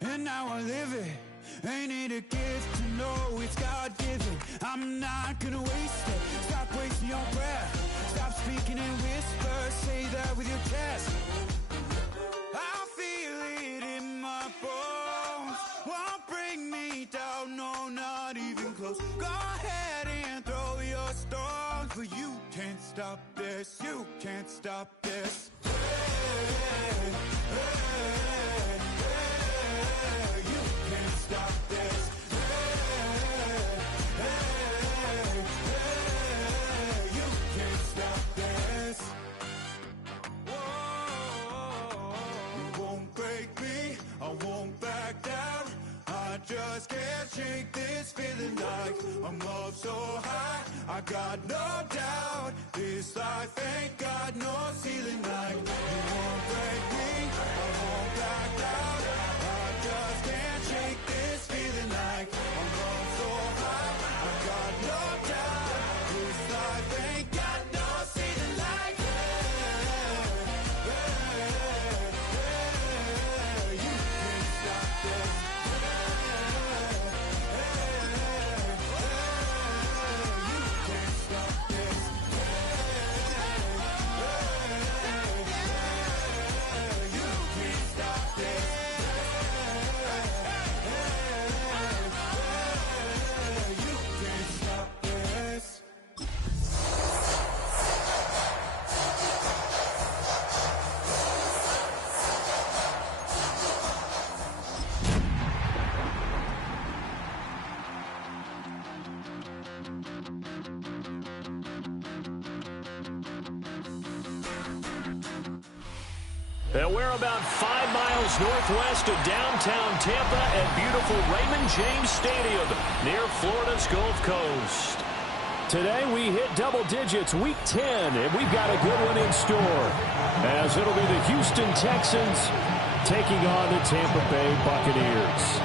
and now I live it. Ain't it a gift to know it's God-given? I'm not gonna waste it. Stop wasting your breath. Stop speaking in whispers. Say that with your chest. I feel it in my bones. Won't bring me down, no, not even close. Go ahead and throw your stones, but you can't stop this. You can't stop this. Hey, hey, hey, you can't stop this. Hey, hey, hey, you can't stop this. You won't break me, I won't back down. I just can't shake this feeling like I'm up so high. I got no doubt this life ain't got no ceiling. Like you won't break me, I won't back down. I just can't shake this feeling like I'm up so high. I got no doubt this life ain't got no ceiling. Like you can't stop this. And we're about 5 miles northwest of downtown Tampa at beautiful Raymond James Stadium near Florida's Gulf Coast. Today we hit double digits, week 10, and we've got a good one in store, as it'll be the Houston Texans taking on the Tampa Bay Buccaneers.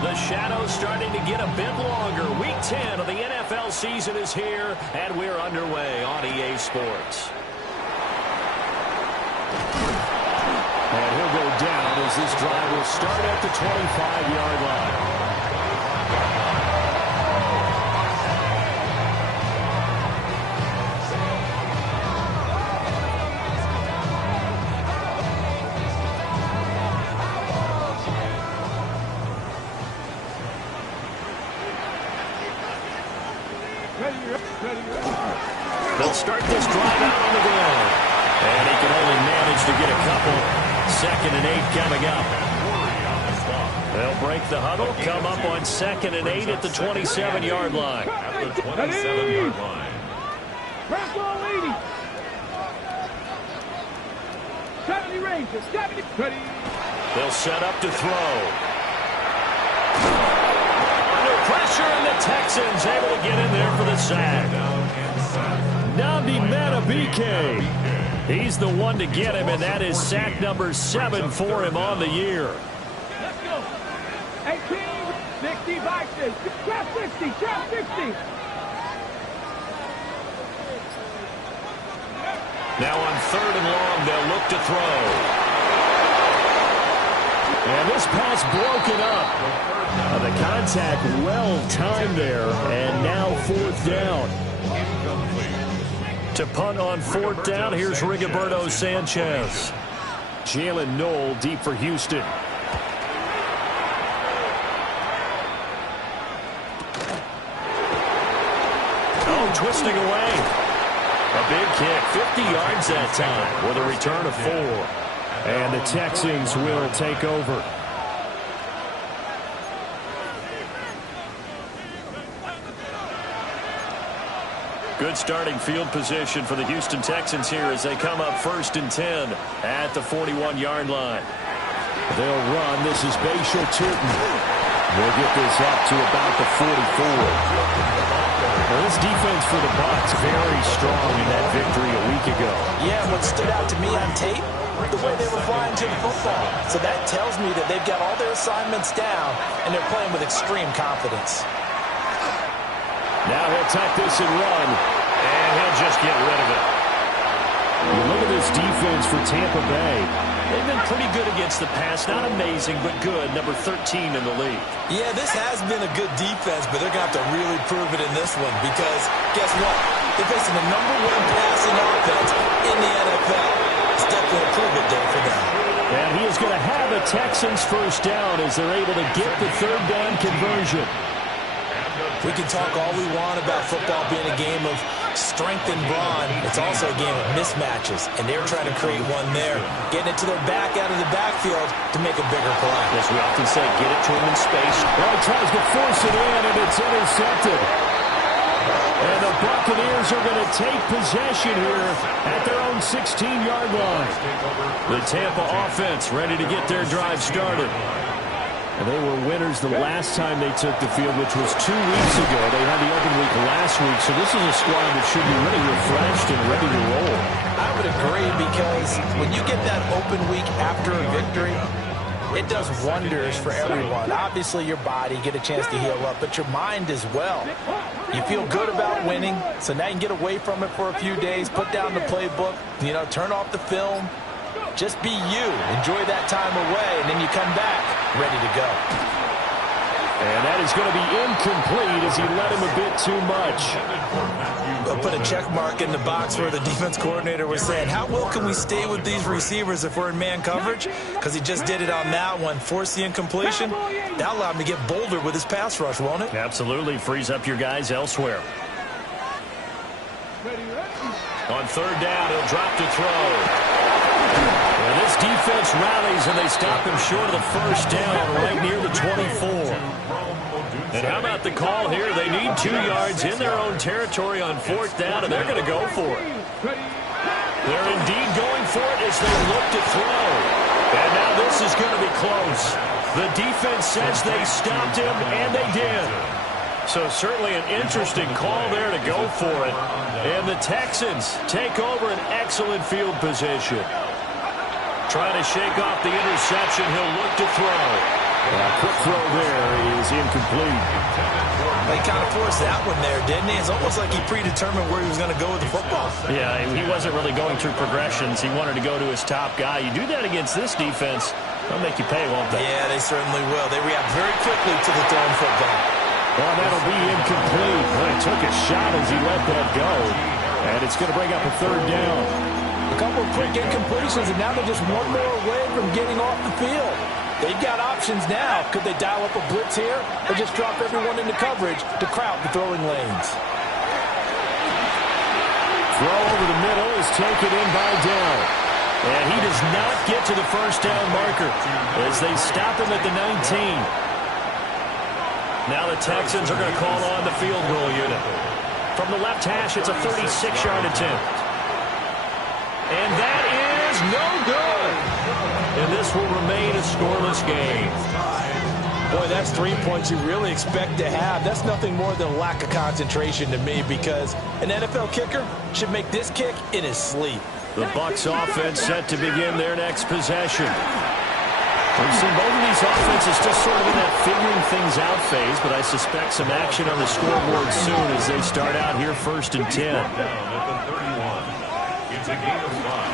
The shadow's starting to get a bit longer. Week 10 of the NFL season is here, and we're underway on EA Sports. And he'll go down as this drive will start at the 25-yard line. They'll start this drive out on the ground. And he can only manage to get a couple. 2nd and 8 coming up. They'll break the huddle, come up on 2nd and 8 at the 27-yard line. At the 27-yard line. Press ball 80. 70 Rangers. 70. Ready. They'll set up to throw. Under pressure, and the Texans able to get in there for the sack. Nnamdi Madubuike. He's the one to get him, and that is sack number 7 for him on the year. Let's go. 18, 60, boxes. Trap 60, trap 60. Now on 3rd and long, they'll look to throw. And this pass broken up. The contact well timed there, and now 4th down. To punt on 4th down, here's Rigoberto Sanchez. Jalen Noel deep for Houston. Oh, twisting away. A big kick, 50 yards that time, with a return of 4. And the Texans will take over. Good starting field position for the Houston Texans here as they come up 1st and 10 at the 41-yard line. They'll run. This is Bashal Tutin. We'll get this up to about the 44. Well, this defense for the Bucs very strong in that victory a week ago. Yeah, what stood out to me on tape, the way they were flying to the football. So that tells me that they've got all their assignments down, and they're playing with extreme confidence. Now he'll tuck this and run, and he'll just get rid of it. You look at this defense for Tampa Bay. They've been pretty good against the pass. Not amazing, but good. Number 13 in the league. Yeah, this has been a good defense, but they're going to have to really prove it in this one because, guess what? They're facing the #1 passing offense in the NFL. It's definitely a prove-it day for them. And he is going to have a Texans first down as they're able to get the third down conversion. We can talk all we want about football being a game of strength and brawn. It's also a game of mismatches, and they're trying to create one there, getting it to their back out of the backfield to make a bigger play. As we often say, get it to him in space. Well, he tries to force it in, and it's intercepted. And the Buccaneers are going to take possession here at their own 16-yard line. The Tampa offense ready to get their drive started. And they were winners the last time they took the field, which was 2 weeks ago. They had the open week last week, so this is a squad that should be really refreshed and ready to roll. I would agree because when you get that open week after a victory, it does wonders for everyone. Obviously, your body, get a chance to heal up, but your mind as well. You feel good about winning, so now you can get away from it for a few days, put down the playbook, turn off the film. Just be you. Enjoy that time away, and then you come back ready to go. And that is going to be incomplete as he let him a bit too much. I'll put a check mark in the box where the defense coordinator was saying, how well can we stay with these receivers if we're in man coverage? Because he just did it on that one. Force the incompletion. That allowed him to get bolder with his pass rush, won't it? Absolutely. Frees up your guys elsewhere. On third down, he'll drop to throw. And this defense rallies, and they stop him short of the first down right near the 24. And how about the call here? They need 2 yards in their own territory on fourth down, and they're going to go for it. They're indeed going for it as they look to throw. And now this is going to be close. The defense says they stopped him, and they did. So certainly an interesting call there to go for it. And the Texans take over an excellent field position. Trying to shake off the interception. He'll look to throw. A quick throw there is incomplete. They kind of forced that one there, didn't he? It's almost like he predetermined where he was going to go with the football. Yeah, he wasn't really going through progressions. He wanted to go to his top guy. You do that against this defense, they'll make you pay, won't they? Yeah, they certainly will. They react very quickly to the thrown football. Well, that'll be incomplete. Well, he took a shot as he let that go. And it's going to bring up a third down. A couple of quick incompletions, and now they're just one more away from getting off the field. They've got options now. Could they dial up a blitz here or just drop everyone into coverage to crowd the throwing lanes? Throw over the middle is taken in by Dell. And he does not get to the first down marker as they stop him at the 19. Now the Texans are going to call on the field goal unit. From the left hash, it's a 36-yard attempt. And that is no good. And this will remain a scoreless game. Boy, that's 3 points you really expect to have. That's nothing more than a lack of concentration to me because an NFL kicker should make this kick in his sleep. The Bucs offense set to begin their next possession. We've seen both of these offenses just sort of in that figuring things out phase, but I suspect some action on the scoreboard soon as they start out here first and 10. It's a game of 5.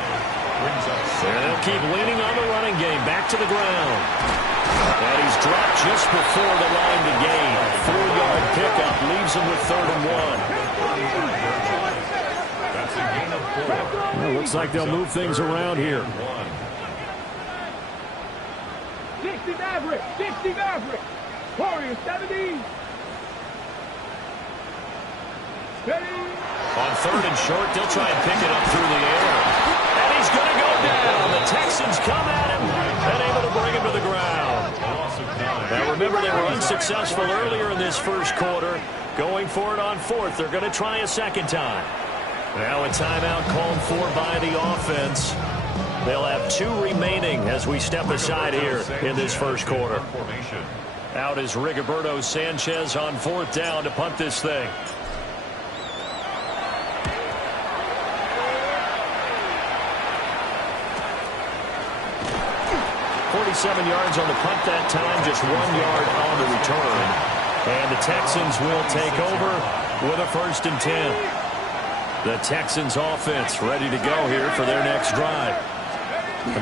And they'll keep leaning on the running game. Back to the ground. And he's dropped just before the line to gain. 4-yard pickup leaves him with 3rd and 1. That's a gain of 4. Well, looks like they'll move things around here. 60 Maverick, 60 Maverick. Warriors 70. Steady. On 3rd and short, they'll try and pick it up through the air. And he's going to go down. The Texans come at him and able to bring him to the ground. Now remember, they were unsuccessful earlier in this first quarter. Going for it on 4th. They're going to try a second time. Now a timeout called for by the offense. They'll have 2 remaining as we step aside here in this first quarter. Out is Rigoberto Sanchez on 4th down to punt this thing. 47 yards on the punt that time, just 1 yard on the return. And the Texans will take over with a 1st and 10. The Texans offense ready to go here for their next drive.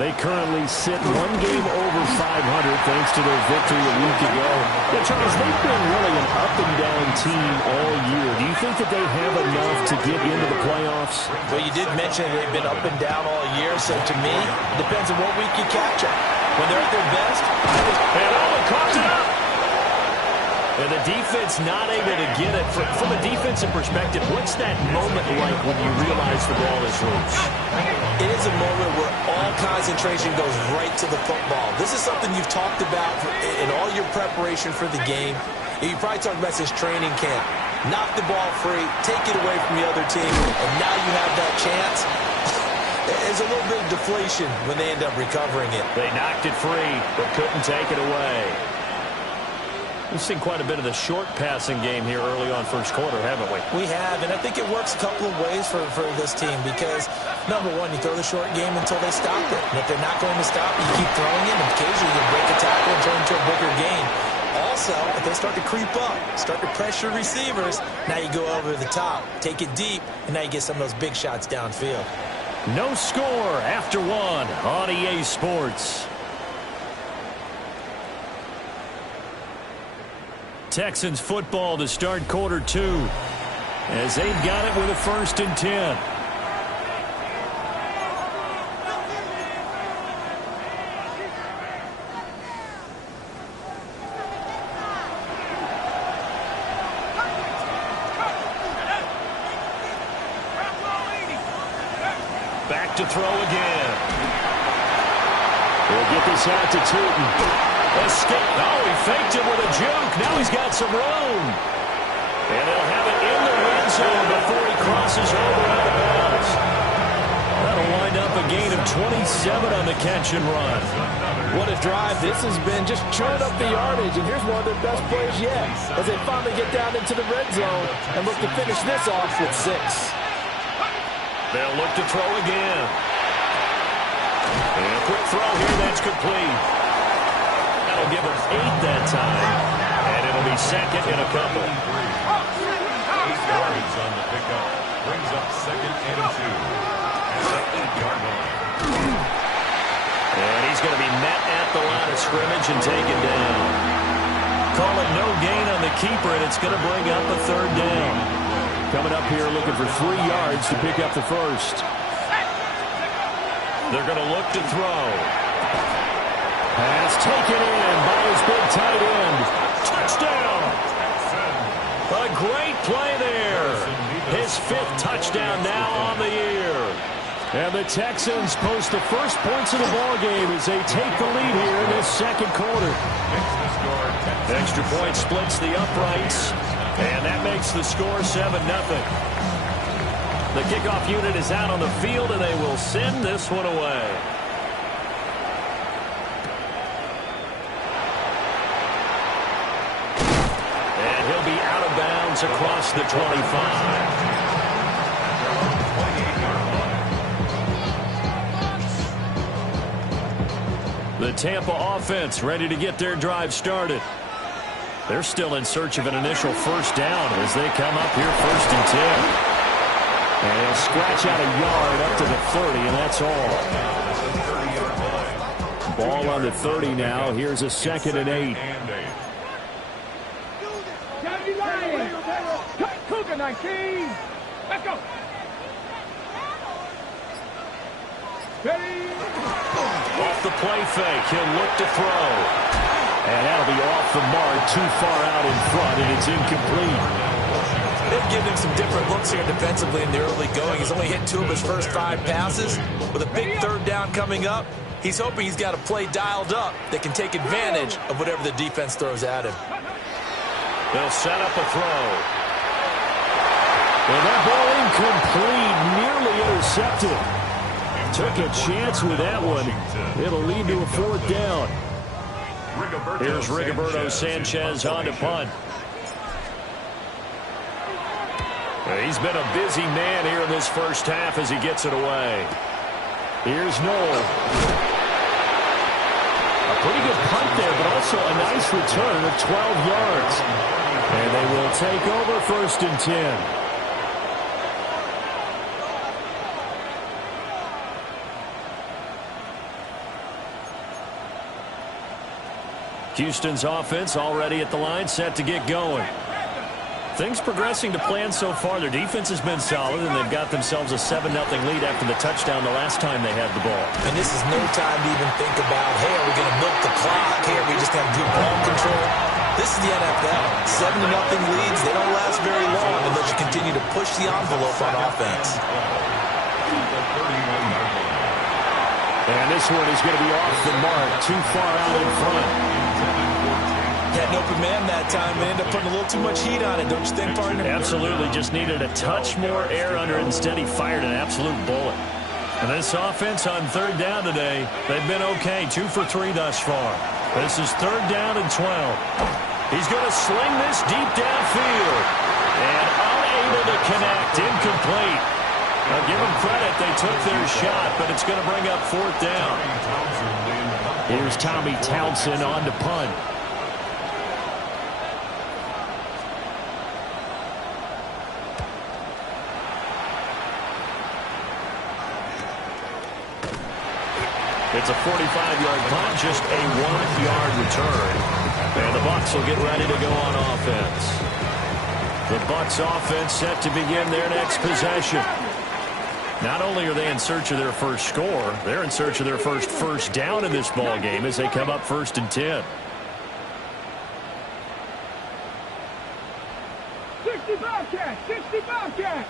They currently sit 1 game over 500 thanks to their victory a week ago. Yeah, Charles, they've been really an up-and-down team all year. Do you think that they have enough to get into the playoffs? Well, you did mention they've been up and down all year, so to me, it depends on what week you catch them. When they're at their best, and Owen caught it up. And the defense not able to get it. From a defensive perspective, what's that moment like when you realize the ball is loose? It is a moment where all concentration goes right to the football. This is something you've talked about in all your preparation for the game. You probably talked about this training camp. Knock the ball free, take it away from the other team, and now you have that chance. There's a little bit of deflation when they end up recovering it. They knocked it free, but couldn't take it away. We've seen quite a bit of the short passing game here early on first quarter, haven't we? We have, and I think it works a couple of ways for this team because, number one, you throw the short game until they stop it. And if they're not going to stop it, you keep throwing it, and occasionally you break a tackle and turn into a bigger gain. Also, if they start to creep up, start to pressure receivers, now you go over the top, take it deep, and now you get some of those big shots downfield. No score after 1 on EA Sports. Texans football to start quarter 2 as they've got it with a 1st and 10. Back to throw again. We'll get this out to Tootin. Escape. Oh, he faked it with a juke. Now he's got some room. And they'll have it in the red zone before he crosses over out of bounds. That'll wind up a gain of 27 on the catch and run. What a drive this has been. Just churn up the yardage. And here's one of their best plays yet as they finally get down into the red zone and look to finish this off with 6. They'll look to throw again. And a quick throw here. That's complete. That'll give them 8 that time. And it'll be 2nd and a couple. 8 yards on the pickup. Brings up 2nd and 2. At the 8-yard line. And he's going to be met at the line of scrimmage and taken down. Call it no gain on the keeper, and it's going to bring up a 3rd down. Coming up here looking for 3 yards to pick up the 1st. They're going to look to throw. Pass taken in by his big tight end. Touchdown! A great play there. His 5th touchdown now on the year. And the Texans post the first points of the ballgame as they take the lead here in this 2nd quarter. Extra point splits the uprights, and that makes the score 7-0. The kickoff unit is out on the field, and they will send this one away. Across the 25. The Tampa offense ready to get their drive started. They're still in search of an initial 1st down as they come up here 1st and 10. And they'll scratch out a yard up to the 30, and that's all. Ball on the 30 now. Here's a 2nd and 8. Cougar 19. Let's go. Ready. Off the play fake, he'll look to throw. And that'll be off the mark, too far out in front, and it's incomplete. They've given him some different looks here defensively in the early going. He's only hit 2 of his first 5 passes. With a big 3rd down coming up, he's hoping he's got a play dialed up that can take advantage of whatever the defense throws at him. They'll set up a throw. And that ball incomplete, nearly intercepted. Took a chance with that one. It'll lead to a 4th down. Here's Rigoberto Sanchez on to punt. He's been a busy man here in this first half as he gets it away. Here's Noel. Pretty good punt there, but also a nice return of 12 yards. And they will take over 1st and 10. Houston's offense already at the line, set to get going. Things progressing to plan so far. Their defense has been solid, and they've got themselves a 7-0 lead after the touchdown the last time they had the ball. And this is no time to even think about, hey, are we going to milk the clock here? We just have good ball control. This is the NFL. 7-0 leads, they don't last very long unless you continue to push the envelope on offense. And this one is going to be off the mark, too far out in front. Had an open man that time and ended up putting a little too much heat on it, don't you think, partner? Absolutely. Just needed a touch more air under it. Instead, he fired an absolute bullet. And this offense on 3rd down today, they've been okay. 2 for 3 thus far. This is 3rd down and 12. He's going to sling this deep downfield. And unable to connect. Incomplete. Now, give them credit. They took their shot, but it's going to bring up 4th down. Here's Tommy Townsend on to punt. It's a 45-yard punt, just a 1-yard return. And the Bucs will get ready to go on offense. The Bucs offense set to begin their next possession. Not only are they in search of their first score, they're in search of their first down in this ball game as they come up 1st and 10. 60 Bobcat, 60 Bobcat.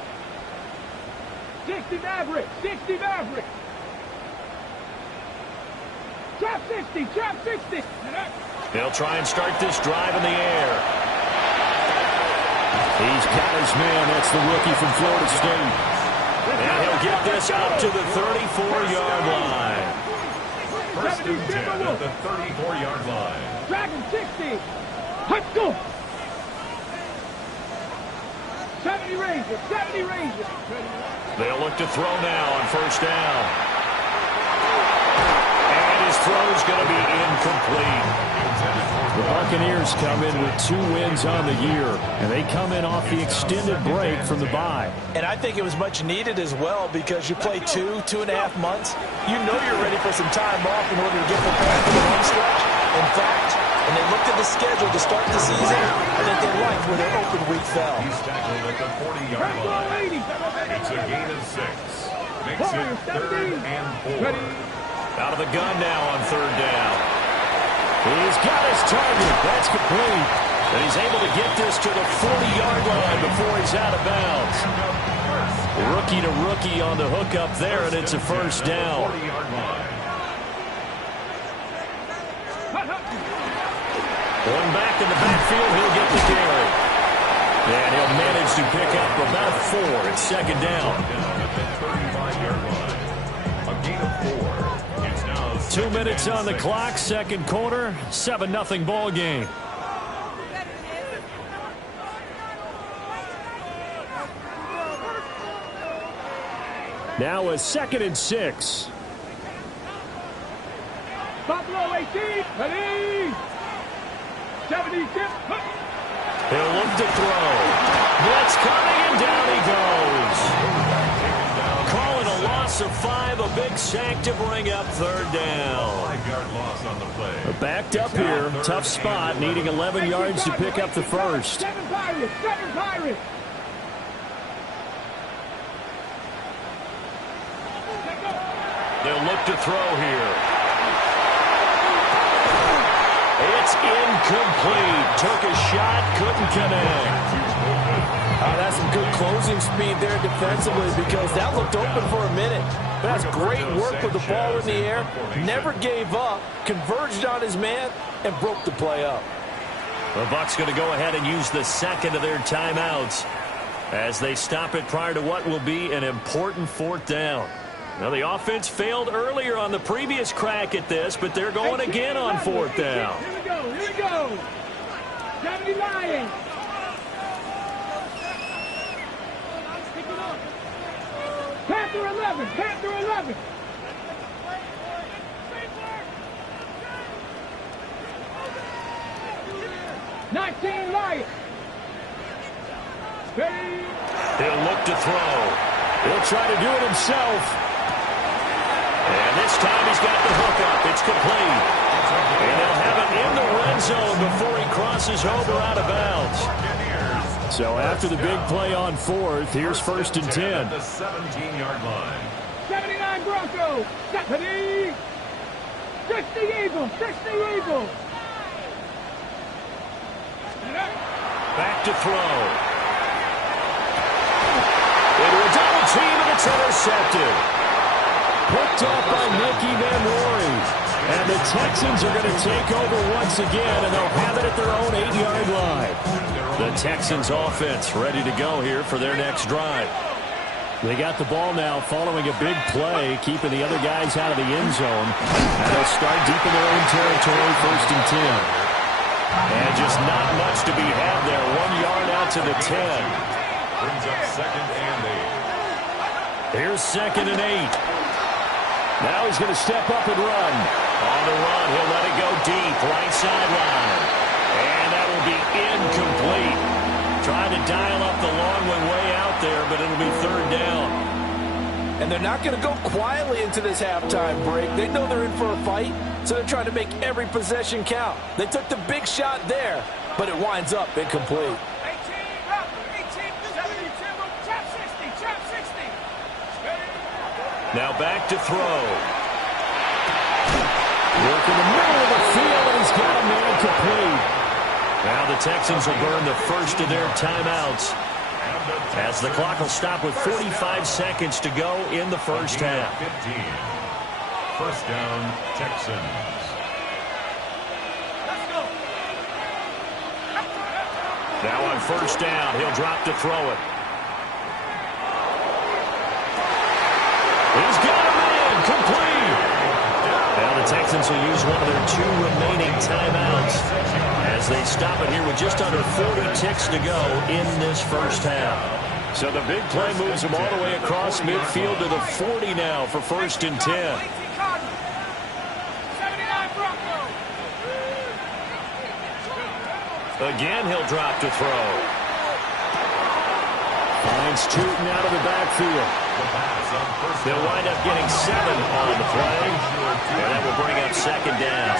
60 Maverick, 60 Maverick. Trap 60, trap 60. They'll try and start this drive in the air. He's got his man. That's the rookie from Florida State. And he'll get this up to the 34-yard line. 1st and 10 at the 34-yard line. Dragon 60. Let's go. 70 Rangers, 70 Rangers. They'll look to throw now on 1st down. His throw's going to be incomplete. The Buccaneers come in with 2 wins on the year, and they come in off the extended break from the bye. And I think it was much needed as well because you play 2.5 months. You know you're ready for some time off in order to get prepared for the home stretch. In fact, when they looked at the schedule to start the season, I think they liked where their open week fell. He's tackled at the 40-yard line. It's a gain of 6. Makes it 3rd and 4. Out of the gun now on 3rd down. He's got his target. That's complete. And he's able to get this to the 40-yard line before he's out of bounds. Rookie to rookie on the hook up there, and it's a 1st down. Going back in the backfield, he'll get the carry. And he'll manage to pick up about 4 at 2nd down. At the 35-yard line. A gain of 4. 2 minutes on the clock, 2nd quarter, 7-0 ball game. Now a 2nd and 6. Buffalo 18, ready. 76. He'll look to throw. Blitz coming, and down he goes. Calling a loss of 5, a big sack to bring up 3rd down. 5-yard loss on the play. Backed up here, tough spot, needing 11 yards to pick up the first. 7 Pirates, 7 Pirates. They'll look to throw here. It's incomplete. Took a shot, couldn't connect. That's some good closing speed there defensively because that looked open for a minute. But that's great work with the ball in the air. Never gave up, converged on his man, and broke the play up. The Bucs going to go ahead and use the 2nd of their timeouts as they stop it prior to what will be an important 4th down. Now, the offense failed earlier on the previous crack at this, but they're going again on 4th down. Here we go, here we go. 70 Lions. Panther 11, Panther 11. He'll look to throw. He'll try to do it himself. And this time he's got the hook up. It's complete. And they'll have it in the red zone before he crosses over out of bounds. So after the big play on fourth, here's 1st and 10. At the 17-yard line. 79 Broncos. 70. 60 Eagles. 60 Eagles. Back to throw. Into a double team, and it's intercepted. Picked off by Mickey Van Rory. And the Texans are going to take over once again, and they'll have it at their own 8-yard line. The Texans offense ready to go here for their next drive. They got the ball now following a big play, keeping the other guys out of the end zone. And they'll start deep in their own territory, 1st and 10. And just not much to be had there. 1 yard out to the 10. Brings up 2nd and 8. Here's 2nd and 8. Now he's going to step up and run. On the run, he'll let it go deep, right sideline. And that will be incomplete. Trying to dial up the long way out there, but it'll be 3rd down. And they're not going to go quietly into this halftime break. They know they're in for a fight, so they're trying to make every possession count. They took the big shot there, but it winds up incomplete. 18, 72, chop 60, chop 60. Now back to throw. Work in the middle of the field, and he's got a man complete. Now the Texans will burn the first of their timeouts as the clock will stop with 45 seconds to go in the first half. 15. 1st down, Texans. Now on 1st down, he'll drop to throw it. He's got a man complete. Now the Texans will use one of their 2 remaining timeouts as they stop it here with just under 40 ticks to go in this first half. So the big play moves them all the way across midfield to the 40 now for 1st and 10. Again, he'll drop to throw. Finds Tootin out of the backfield. They'll wind up getting 7 on the play, and that will bring up 2nd down.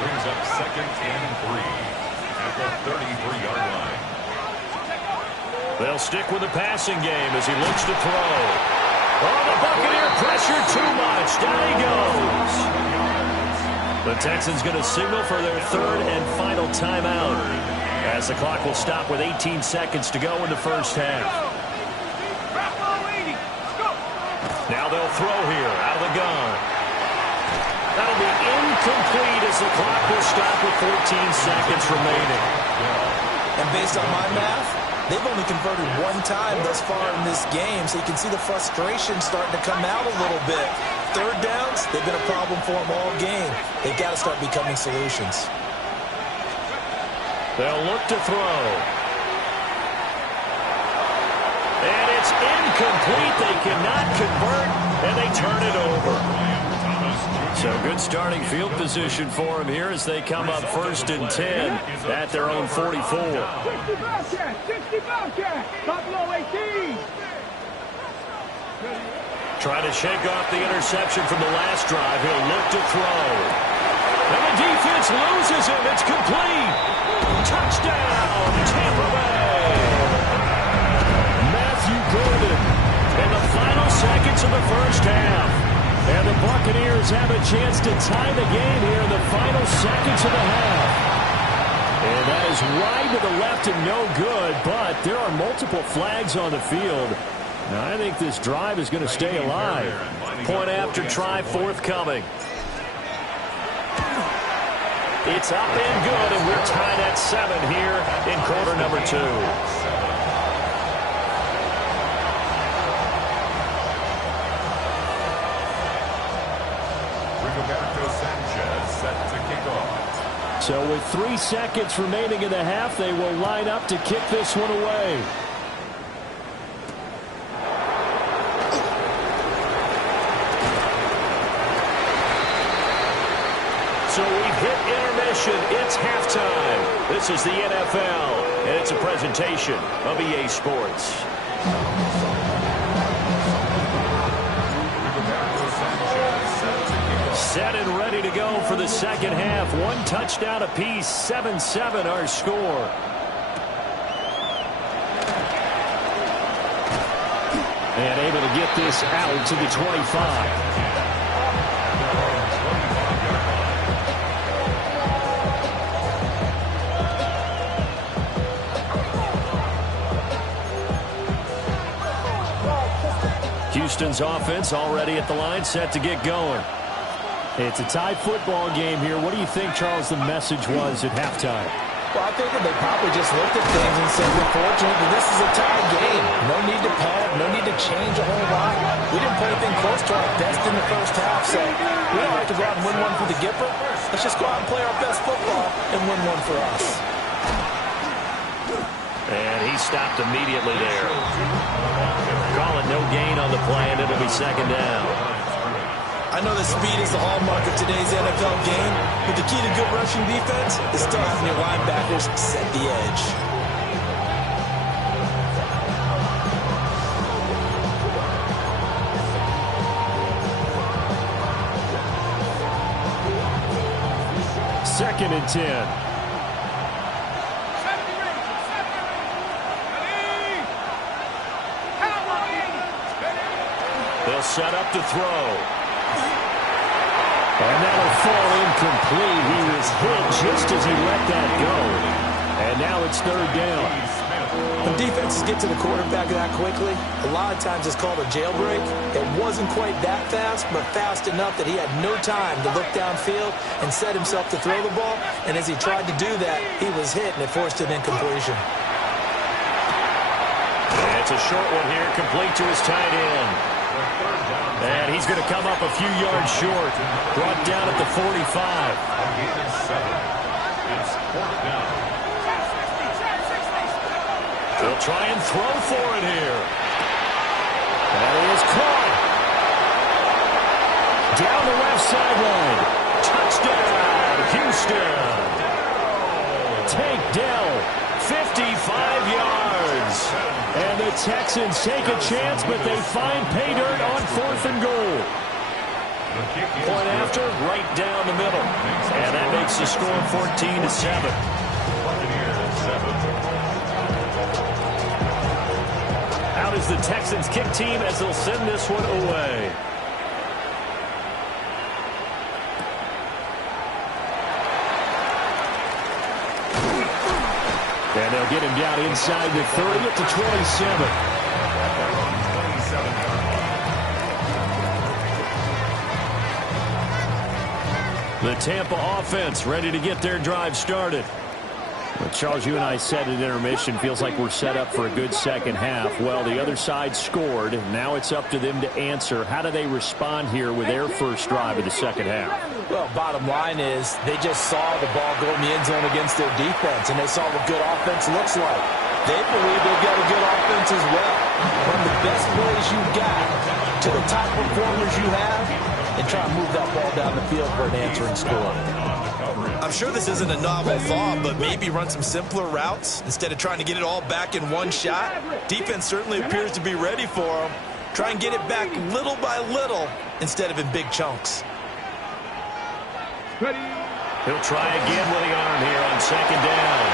Brings up 2nd and 3 at the 33-yard line. They'll stick with the passing game as he looks to throw. Oh, the Buccaneer pressure too much. Down he goes. The Texans going to signal for their 3rd and final timeout as the clock will stop with 18 seconds to go in the first half. Now they'll throw here out of the gun. That'll be incomplete as the clock will stop with 14 seconds remaining. And based on my math, they've only converted 1 time thus far in this game, so you can see the frustration starting to come out a little bit. 3rd downs, they've been a problem for them all game. They've got to start becoming solutions. They'll look to throw. And it's incomplete. They cannot convert, and they turn it over. So good starting field position for him here as they come up 1st and 10 at their own 44. 60 Bobcat, Buffalo 18. Trying to shake off the interception from the last drive. He'll look to throw. And the defense loses him. It's complete. Touchdown, Tampa Bay. Matthew Gordon In the final seconds of the first half. And the Buccaneers have a chance to tie the game here in the final seconds of the half. And that is wide to the left and no good, but there are multiple flags on the field. Now, I think this drive is going to stay alive. Point after try forthcoming. It's up and good, and we're tied at 7 here in quarter number 2. So with 3 seconds remaining in the half, they will line up to kick this one away. So we've hit intermission. It's halftime. This is the NFL And it's a presentation of EA Sports. Set and ready to go for the second half. One touchdown apiece, 7-7 our score. And able to get this out to the 25. Houston's offense already at the line, set to get going. It's a tie football game here. What do you think, Charles, the message was at halftime? Well, I think that they probably just looked at things and said, we're fortunate that this is a tie game. No need to panic, no need to change a whole lot. We didn't play anything close to our best in the first half, so we don't have to go out and win one for the Gipper. Let's just go out and play our best football and win one for us. And he stopped immediately there. Call it no gain on the play, and it'll be second down. I know that speed is the hallmark of today's NFL game, but the key to good rushing defense is still having your linebackers set the edge. Second and 10. They'll set up to throw. And that'll fall incomplete. He was hit just as he let that go. And now it's third down. When defenses get to the quarterback that quickly, a lot of times it's called a jailbreak. It wasn't quite that fast, but fast enough that he had no time to look downfield and set himself to throw the ball. And as he tried to do that, he was hit, and it forced an incompletion. And it's a short one here, complete to his tight end. And he's going to come up a few yards short. Brought down at the 45. They'll try and throw for it here. That is caught. Down the left sideline. Touchdown, Houston. Take Dell, 55 yards. And the Texans take a chance, but they find pay dirt on 4th and goal. Point after, right down the middle. And that makes the score 14-7. Out is the Texans kick team as they'll send this one away. And they'll get him down inside the 30 at the 27. The Tampa offense ready to get their drive started. Well, Charles, you and I said at intermission, feels like we're set up for a good second half. Well, the other side scored. Now it's up to them to answer. How do they respond here with their first drive of the second half? Well, bottom line is they just saw the ball go in the end zone against their defense, and they saw what good offense looks like. They believe they've got a good offense as well. Run the best plays you've got to the top performers you have and try and move that ball down the field for an answering score. I'm sure this isn't a novel thought, but maybe run some simpler routes instead of trying to get it all back in one shot. Defense certainly appears to be ready for them. Try and get it back little by little instead of in big chunks. He'll try again with the arm here on second down.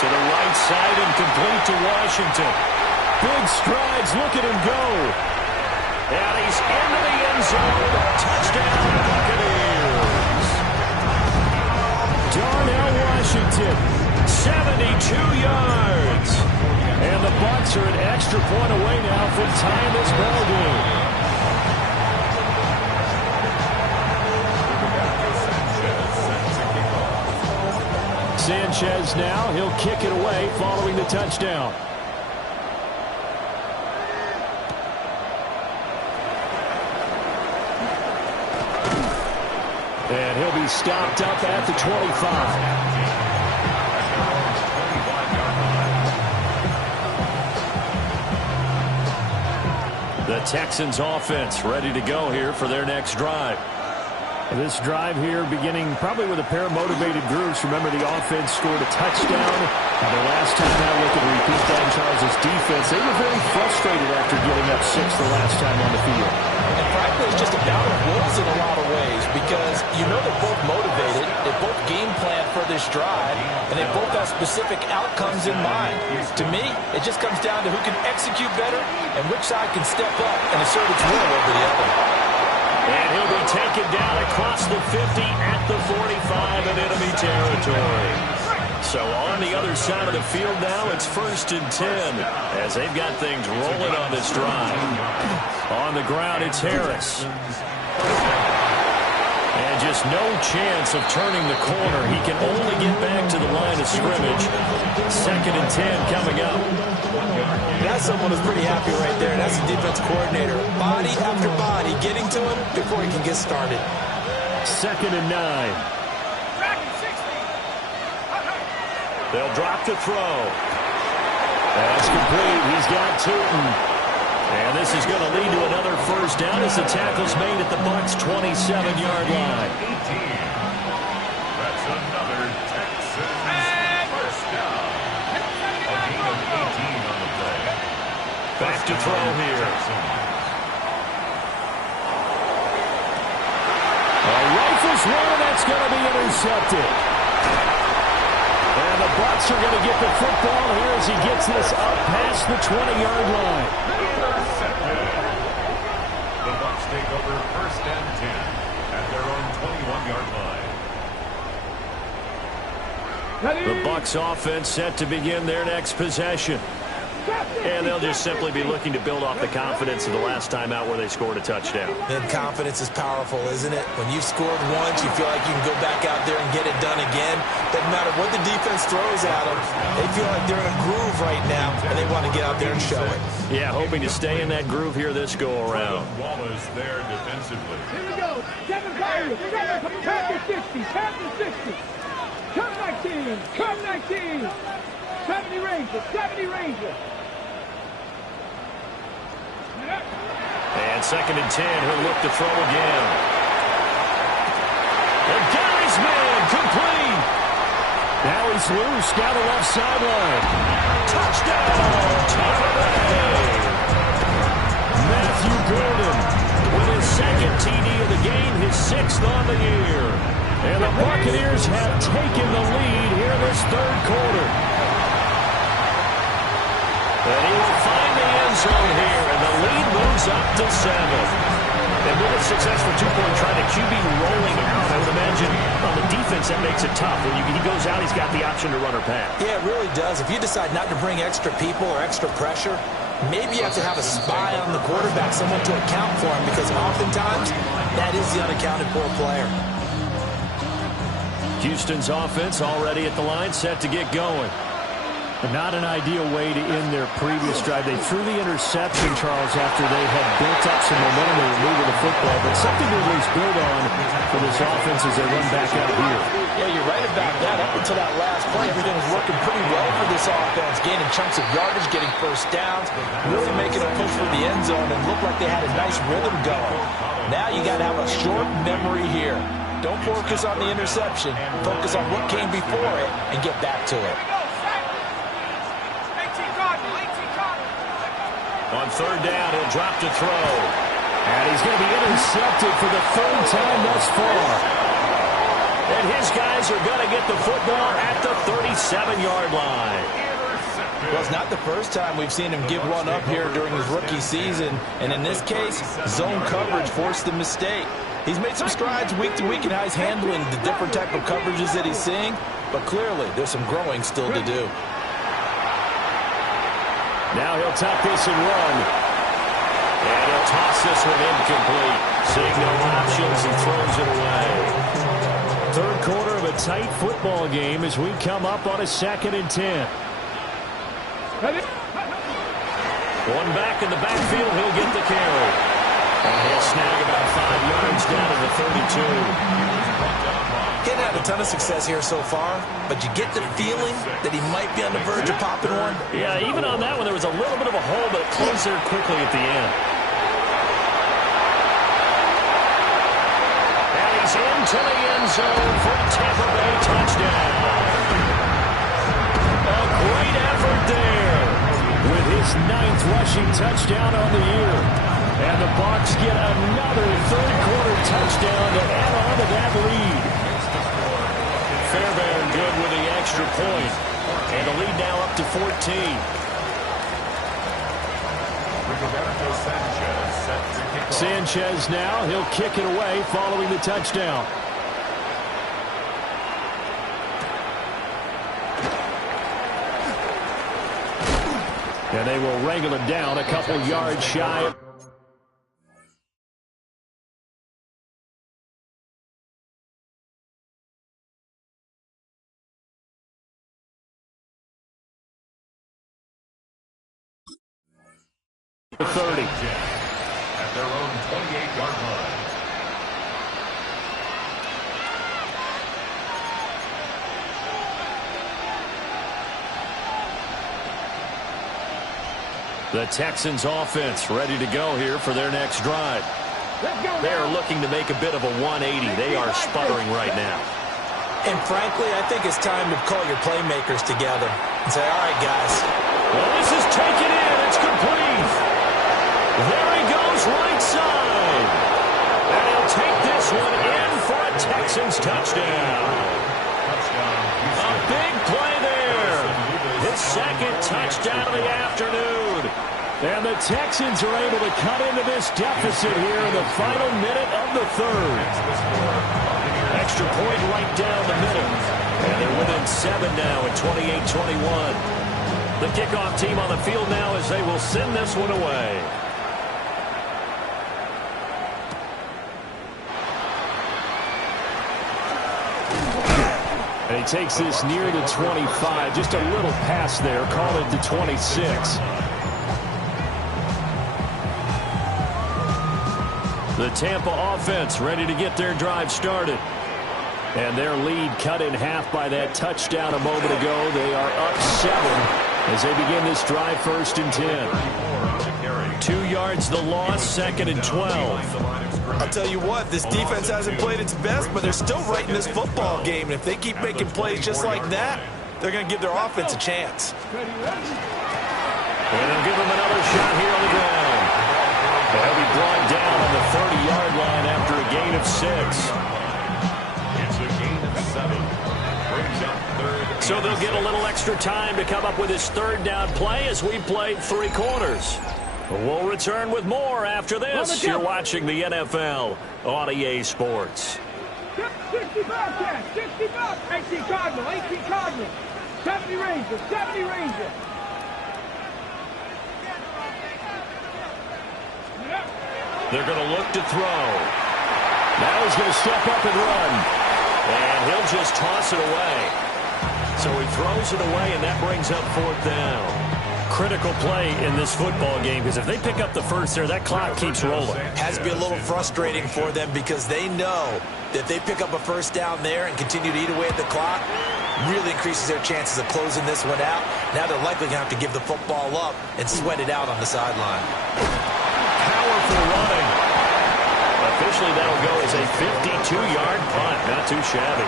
To the right side and complete to Washington. Big strides, look at him go. And he's into the end zone. Touchdown, Buccaneers. Darnell Washington, 72 yards. And the Bucs are an extra point away now from tying this ball game. Sanchez now, he'll kick it away following the touchdown. And he'll be stopped up at the 25. The Texans offense ready to go here for their next drive. This drive here beginning probably with a pair of motivated groups. Remember, the offense scored a touchdown. Their last time out, look at repeat that in Charles' defense. They were very frustrated after giving up 6 the last time on the field. And frankly, it's just a bout of wills in a lot of ways because you know they're both motivated. They both game plan for this drive, and they both have specific outcomes in mind. To me, it just comes down to who can execute better and which side can step up and assert its will over the other. And he'll be taken down across the 50 at the 45 of enemy territory. So on the other side of the field now, it's 1st and 10 as they've got things rolling on this drive. On the ground, it's Harris. And just no chance of turning the corner. He can only get back to the line of scrimmage. 2nd and 10 coming up. That's someone who's pretty happy right there. That's the defense coordinator. Body after body getting to him before he can get started. 2nd and 9. They'll drop to throw. That's complete. He's got Tootin. And this is going to lead to another first down as the tackle's made at the Bucs' 27-yard line. 18. That's another Texan first down. A gain of 18 on the play. Back to throw here. Rifles one, that's going to be intercepted. And the Bucs are going to get the football here as he gets this up past the 20-yard line. Intercepted. The Bucs take over 1st and 10 at their own 21-yard line. The Bucs offense set to begin their next possession. And they'll just simply be looking to build off the confidence of the last time out where they scored a touchdown. And confidence is powerful, isn't it? When you've scored once, you feel like you can go back out there and get it done again. Doesn't matter what the defense throws at them. They feel like they're in a groove right now, and they want to get out there and show it. Yeah, hoping to stay in that groove here this go-around. Wallace there defensively. Here we go. 7 players. 7 50. 7 60. Come 19. Come 19. 70 Rangers. 70 Rangers. And 2nd and 10, he'll look to throw again. And got his man, complete. Now he's loose down the left sideline. Touchdown, Tampa Bay. Matthew Gordon With his 2nd TD of the game, his 6th on the year. And the Buccaneers have taken the lead here in this 3rd quarter. And he will find the end zone here, and the lead moves up to 7. And with a successful 2-point try, the QB rolling out, I would imagine on the defense that makes it tough. When he goes out, he's got the option to run or pass. Yeah, it really does. If you decide not to bring extra people or extra pressure, maybe you have to have a spy on the quarterback, someone to account for him, because oftentimes that is the unaccounted for player. Houston's offense already at the line, set to get going. Not an ideal way to end their previous drive. They threw the interception, Charles, after they had built up some momentum and were moving the football, but something to at least build on for this offense as they run back out here. Yeah, you're right about that. Up until that last play, everything was working pretty well for this offense, gaining chunks of yardage, getting first downs, really making a push for the end zone, and looked like they had a nice rhythm going. Now you got to have a short memory here. Don't focus on the interception. Focus on what came before it and get back to it. On 3rd down, he'll drop to throw. And he's going to be intercepted for the 3rd time thus far. And his guys are going to get the football at the 37-yard line. Well, it's not the first time we've seen him give one up here during his rookie season. And in this case, zone coverage forced the mistake. He's made some strides week to week in how he's handling the different type of coverages that he's seeing. But clearly, there's some growing still to do. Now he'll tuck this and run. And he'll toss this one incomplete. Seeing no options, he throws it away. 3rd quarter of a tight football game as we come up on a 2nd and 10. One back in the backfield, he'll get the carry. And he'll snag about 5 yards down to the 32. Getting had a ton of success here so far, but you get the feeling that he might be on the verge of popping one. Yeah, even on that one, there was a little bit of a hole, but it closed there quickly at the end. And he is into the end zone for a Tampa Bay touchdown. A great effort there with his 9th rushing touchdown on the year. And the Bucs get another third-quarter touchdown to add on to that lead. Fairbairn good with the extra point. And the lead now up to 14. Sanchez now, he'll kick it away following the touchdown. And they will wrangle it down a couple yards shy. The 30. At their own 28-yard line. The Texans offense ready to go here for their next drive. They are looking to make a bit of a 180. They are sputtering right now. And frankly, I think it's time to call your playmakers together and say, all right, guys. Well, this is taken in. It's complete. There he goes right side. And he'll take this one in for a Texans touchdown. A big play there. His second touchdown of the afternoon. And the Texans are able to cut into this deficit here in the final minute of the third. Extra point right down the middle. And they're within 7 now at 28-21. The kickoff team on the field now as they will send this one away. And he takes this near the 25. Just a little pass there. Call it the 26. The Tampa offense ready to get their drive started. And their lead cut in half by that touchdown a moment ago. They are up 7 as they begin this drive, 1st and 10. 2 yards the loss, 2nd and 12. I'll tell you what, this defense hasn't played its best, but they're still right in this football game. And if they keep making plays just like that, they're going to give their offense a chance. And they'll give them another shot here on the ground. They'll be brought down on the 30-yard line after a gain of 6. It's a gain of 7. Brings up 3rd. So they'll get a little extra time to come up with this 3rd down play as we played 3 quarters. We'll return with more after this. You're watching the NFL on EA Sports. 65, 65. 18 Cardinal, 18 Cardinal. 70 Rangers, 70 Rangers. They're going to look to throw. Now he's going to step up and run. And he'll just toss it away. So he throws it away, and that brings up 4th down. Critical play in this football game, because if they pick up the first there, that clock keeps rolling. Has to be a little frustrating for them because they know that if they pick up a 1st down there and continue to eat away at the clock, really increases their chances of closing this one out. Now they're likely going to have to give the football up and sweat it out on the sideline. Powerful running. Officially, that'll go as a 52-yard punt. Not too shabby.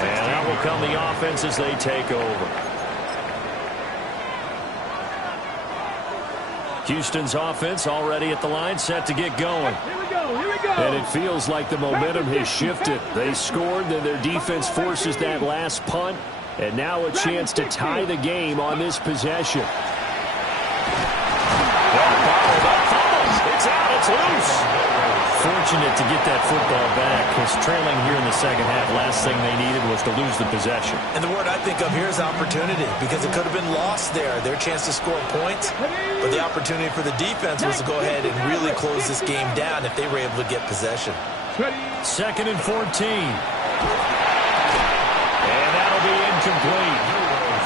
And that will come the offense as they take over. Houston's offense already at the line, set to get going. Here we go, here we go. And it feels like the momentum has shifted. They scored, then their defense forces that last punt, and now a chance to tie the game on this possession. It's out, it's loose. Fortunate to get that football back, because trailing here in the second half, last thing they needed was to lose the possession. And the word I think of here is opportunity, because it could have been lost there, their chance to score points. But the opportunity for the defense was to go ahead and really close this game down if they were able to get possession. 2nd and 14. And that'll be incomplete.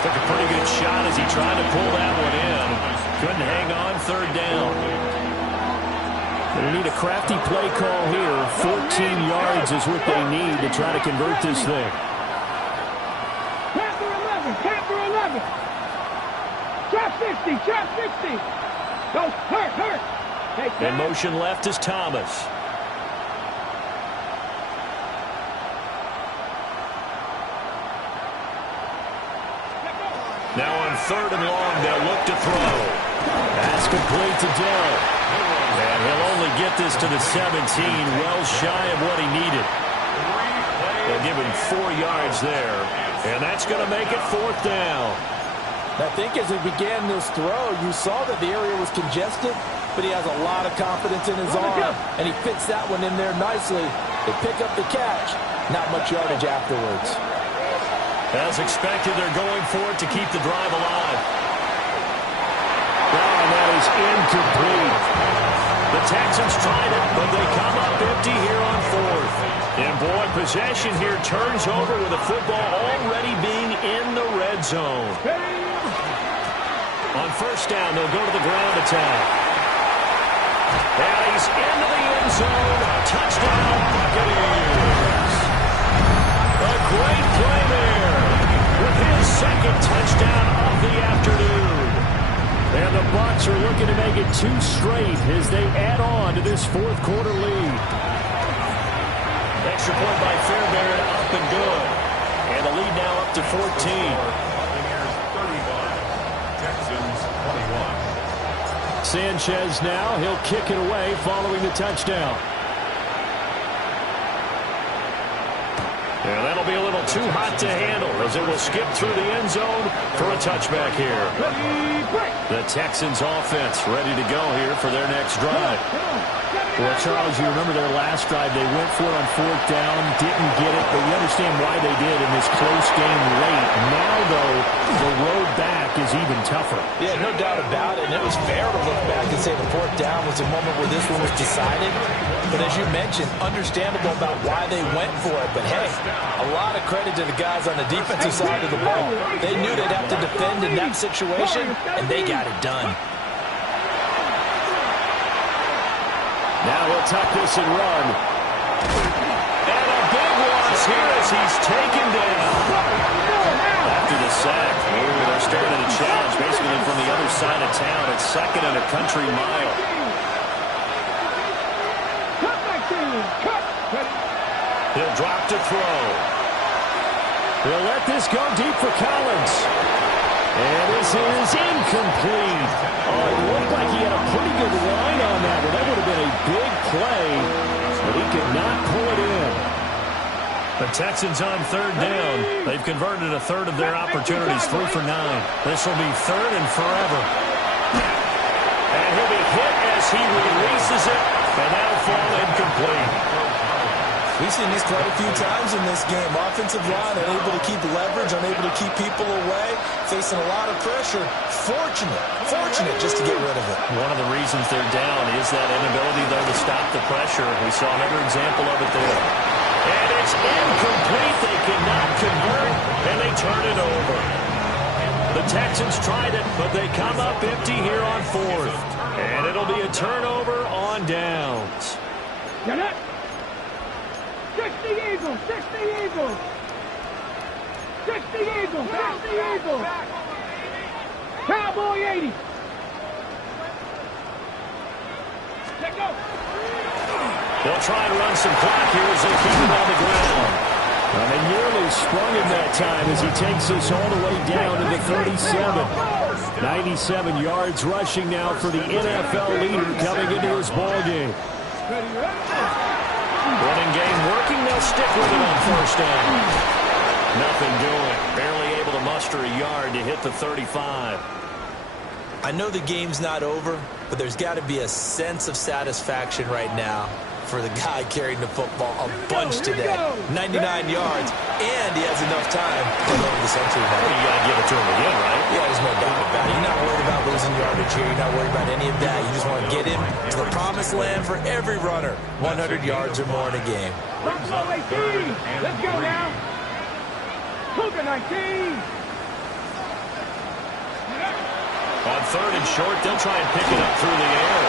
Took a pretty good shot as he tried to pull that one in. Couldn't hang on, 3rd down. They need a crafty play call here. 14 yards is what they need to try to convert this thing. Panther 11, Panther 11. Trap 60, trap 60. Go, hurt. In motion left is Thomas. 3rd and long. They'll look to throw. That's complete to Dell. And he'll only get this to the 17, well shy of what he needed. They'll give him 4 yards there. And that's going to make it 4th down. I think as he began this throw, you saw that the area was congested, but he has a lot of confidence in his arm, and he fits that one in there nicely. They pick up the catch. Not much yardage afterwards. As expected, they're going for it to keep the drive alive. And that is incomplete. The Texans tried it, but they come up empty here on 4th. And boy, possession here turns over with the football already being in the red zone. On 1st down, they'll go to the ground attack. And he's into the end zone. Touchdown, Buccaneers. A great play there with his 2nd touchdown of the afternoon. And the Bucs are looking to make it 2 straight as they add on to this 4th quarter lead. Extra point by Fairbairn, up and good. And the lead now up to 14. Sanchez now, he'll kick it away following the touchdown. And that'll be a little too hot to handle as it will skip through the end zone for a touchback here. The Texans offense ready to go here for their next drive. Well, Charles, you remember their last drive. They went for it on 4th down, didn't get it, but you understand why they did in this close game late. Now, though, the road back is even tougher. Yeah, no doubt about it. And it was fair to look back and say the 4th down was the moment where this one was decided. But as you mentioned, understandable about why they went for it. But, hey, a lot of credit to the guys on the defensive side of the ball. They knew they'd have to defend in that situation, and they got it done. Now he'll tuck this and run. And a big loss here as he's taken down. After the sack, they're starting to challenge basically from the other side of town. It's 2nd and a country mile. He'll drop to throw. He'll let this go deep for Collins. And this is incomplete. Oh, it looked like he had a pretty good line on that one. That would have been a big play, but he could not pull it in. The Texans on 3rd down. They've converted a 1/3 of their opportunities, 3 for 9. This will be 3rd and forever. And he'll be hit as he releases it, and that'll fall incomplete. We've seen this quite a few times in this game. Offensive line unable to keep leverage, unable to keep people away, facing a lot of pressure. Fortunate just to get rid of it. One of the reasons they're down is that inability, though, to stop the pressure. We saw another example of it there. And it's incomplete. They cannot convert, and they turn it over. The Texans tried it, but they come up empty here on 4th. And it'll be a turnover on downs. Get it. 60 Eagles, 60 Eagles. 60 Eagles, 60 Eagles. Cowboy 80. Let go. They'll try to run some clock here as they keep it on the ground. And they nearly sprung him that time as he takes us all the way down to the 37. 97 yards rushing now for the NFL leader coming into this ballgame. Running game working. They'll stick with it on 1st down. Nothing doing. Barely able to muster a yard to hit the 35. I know the game's not over, but there's got to be a sense of satisfaction right now for the guy carrying the football a bunch today. 99 yards, and he has enough time to go to the century mark. You got to give it to him again, right? Yeah, there's no doubt about it. You're not worried about losing yardage here. You're not worried about any of that. You just want to get him to the promised land for every runner. 100 yards or more in a game. Let's go, 18. Let's go now. Cougar 19. On 3rd and short, they'll try and pick it up through the air.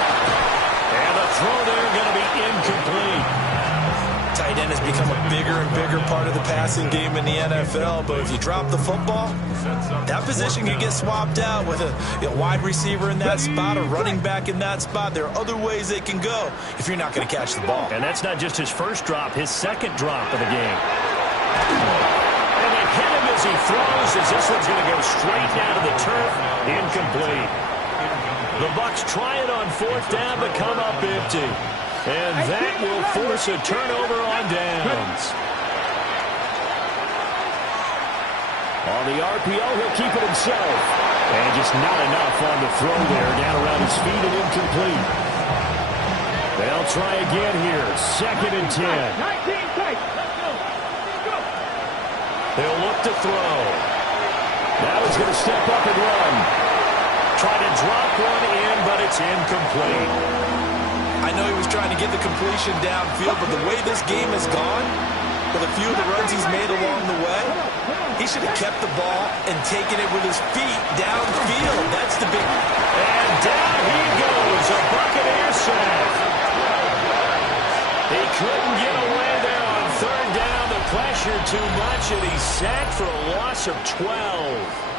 And the throw there going to be incomplete. Tight end has become a bigger and bigger part of the passing game in the NFL, but if you drop the football, that position can get swapped out with a wide receiver in that spot, a running back in that spot. There are other ways they can go if you're not going to catch the ball. And that's not just his first drop, his 2nd drop of the game. And they hit him as he throws, as this one's going to go straight down to the turf. Incomplete. The Bucs try it on fourth down to come up empty. And that will force a turnover on downs. On the RPO, he'll keep it himself. And just not enough on the throw there. Down around his feet and incomplete. They'll try again here. 2nd and 10. They'll look to throw. Now he's going to step up and run. Try to drop one in, but it's incomplete. I know he was trying to get the completion downfield, but the way this game has gone, with a few of the runs he's made along the way, he should have kept the ball and taken it with his feet downfield. That's the big... And down he goes, a Buccaneer sack. He couldn't get away there on 3rd down. The pressure too much, and he's sacked for a loss of 12.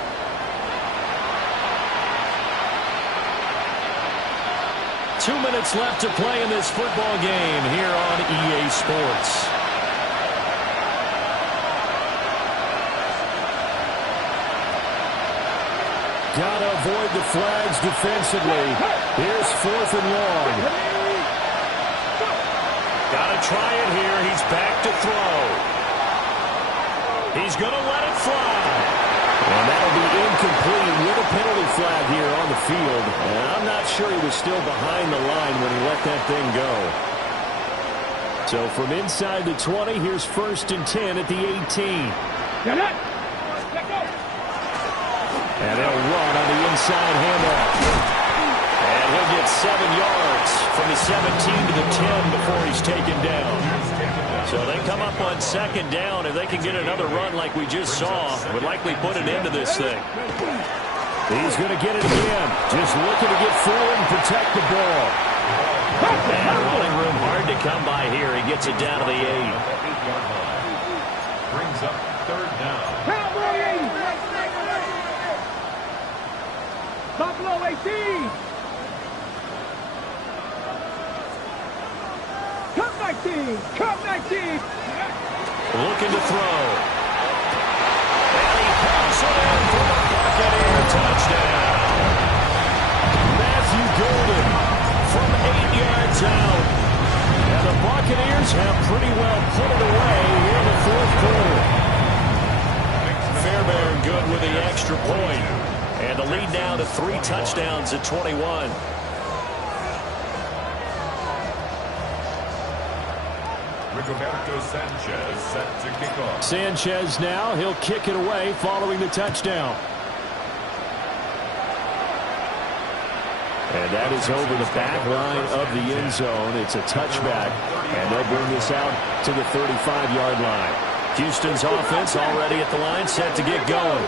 Two minutes left to play in this football game here on EA Sports. Gotta avoid the flags defensively. Here's 4th and long. Gotta try it here. He's back to throw. He's gonna let it fly. And that'll be incomplete with a penalty flag here on the field. And I'm not sure he was still behind the line when he let that thing go. So from inside the 20, here's 1st and 10 at the 18. And they'll run on the inside handoff. And he'll get 7 yards from the 17 to the 10 before he's taken down. So they come up on 2nd down. If they can get another run like we just saw, would likely put an end to this thing. He's going to get it again. Just looking to get forward and protect the ball. And running room hard to come by here. He gets it down to the 8. Brings up 3rd down. Cowboy 80. Buffalo 18. Come 19. Come 19. Looking to throw. And he pumps it in for the Buccaneer touchdown. Matthew Golden from 8 yards out. And the Buccaneers have pretty well put it away here in the 4th quarter. Fairbairn good with the extra point. And the lead now to 3 touchdowns at 21. Rigoberto Sanchez set to kick off. Sanchez now, he'll kick it away following the touchdown. And that is over the back line of the end zone. It's a touchback, and they'll bring this out to the 35-yard line. Houston's offense already at the line, set to get going.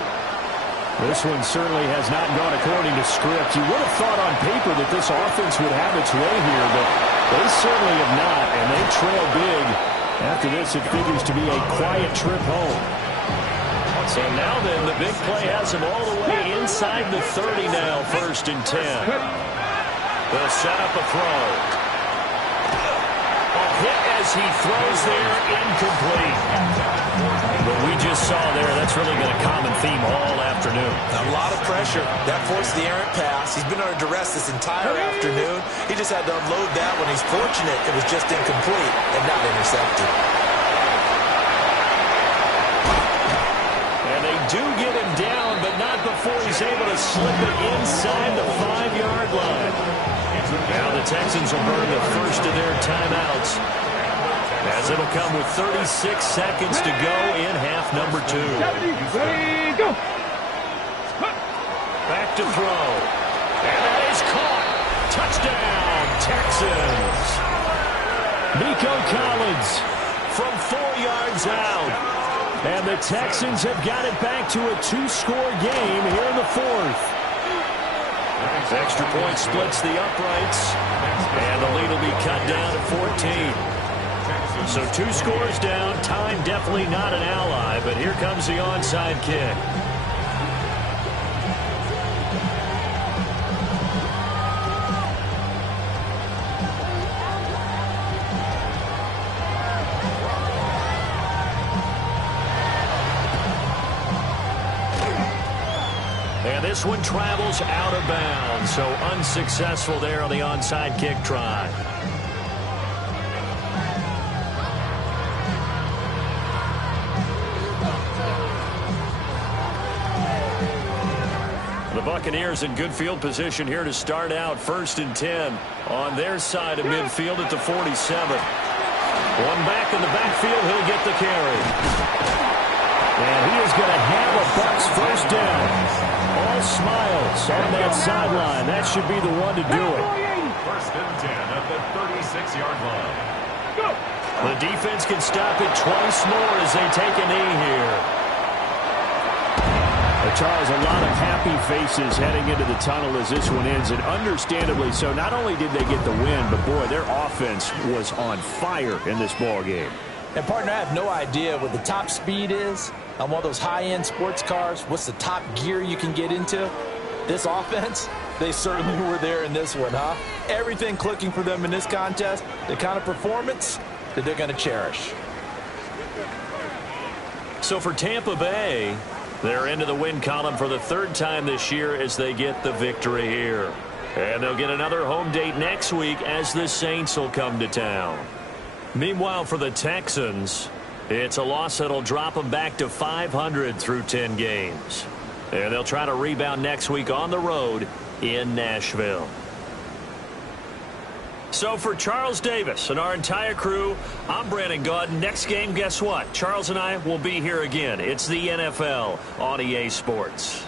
This one certainly has not gone according to script. You would have thought on paper that this offense would have its way here, but they certainly have not, and they trail big. After this, it figures to be a quiet trip home. So now then, the big play has him all the way inside the 30 now, 1st and 10. They'll set up a throw. A hit as he throws there, incomplete. What we just saw there, that's really been a common theme all afternoon. A lot of pressure. That forced the errant pass. He's been under duress this entire afternoon. He just had to unload that when he's fortunate it was just incomplete and not intercepted. And they do get him down, but not before he's able to slip it inside the 5-yard line. Now the Texans will burn the first of their timeouts, as it'll come with 36 seconds to go in half number 2. Ready, go. Back to throw. And that is caught. Touchdown, Texans. Nico Collins from 4 yards out. And the Texans have got it back to a 2-score game here in the 4th. Extra point splits the uprights. And the lead will be cut down to 14. So 2 scores down. Time definitely not an ally, but here comes the onside kick. this one travels out of bounds, so unsuccessful there on the onside kick try. The Buccaneers in good field position here to start out. 1st and 10 on their side of midfield at the 47. One back in the backfield. He'll get the carry. And he is going to have a Bucs first down. All smiles on that sideline. That should be the one to do it. 1st and 10 at the 36-yard line. The defense can stop it twice more as they take a knee here. Charles, a lot of happy faces heading into the tunnel as this one ends, and understandably so. Not only did they get the win, but boy, their offense was on fire in this ball game. And partner, I have no idea what the top speed is on one of those high-end sports cars. What's the top gear you can get into? This offense, they certainly were there in this one, huh? Everything clicking for them in this contest, the kind of performance that they're going to cherish. So for Tampa Bay, they're into the win column for the 3rd time this year as they get the victory here. And they'll get another home date next week as the Saints will come to town. Meanwhile, for the Texans, it's a loss that'll drop them back to 500 through 10 games. And they'll try to rebound next week on the road in Nashville. So for Charles Davis and our entire crew, I'm Brandon Gaudin. Next game, guess what? Charles and I will be here again. It's the NFL on EA Sports.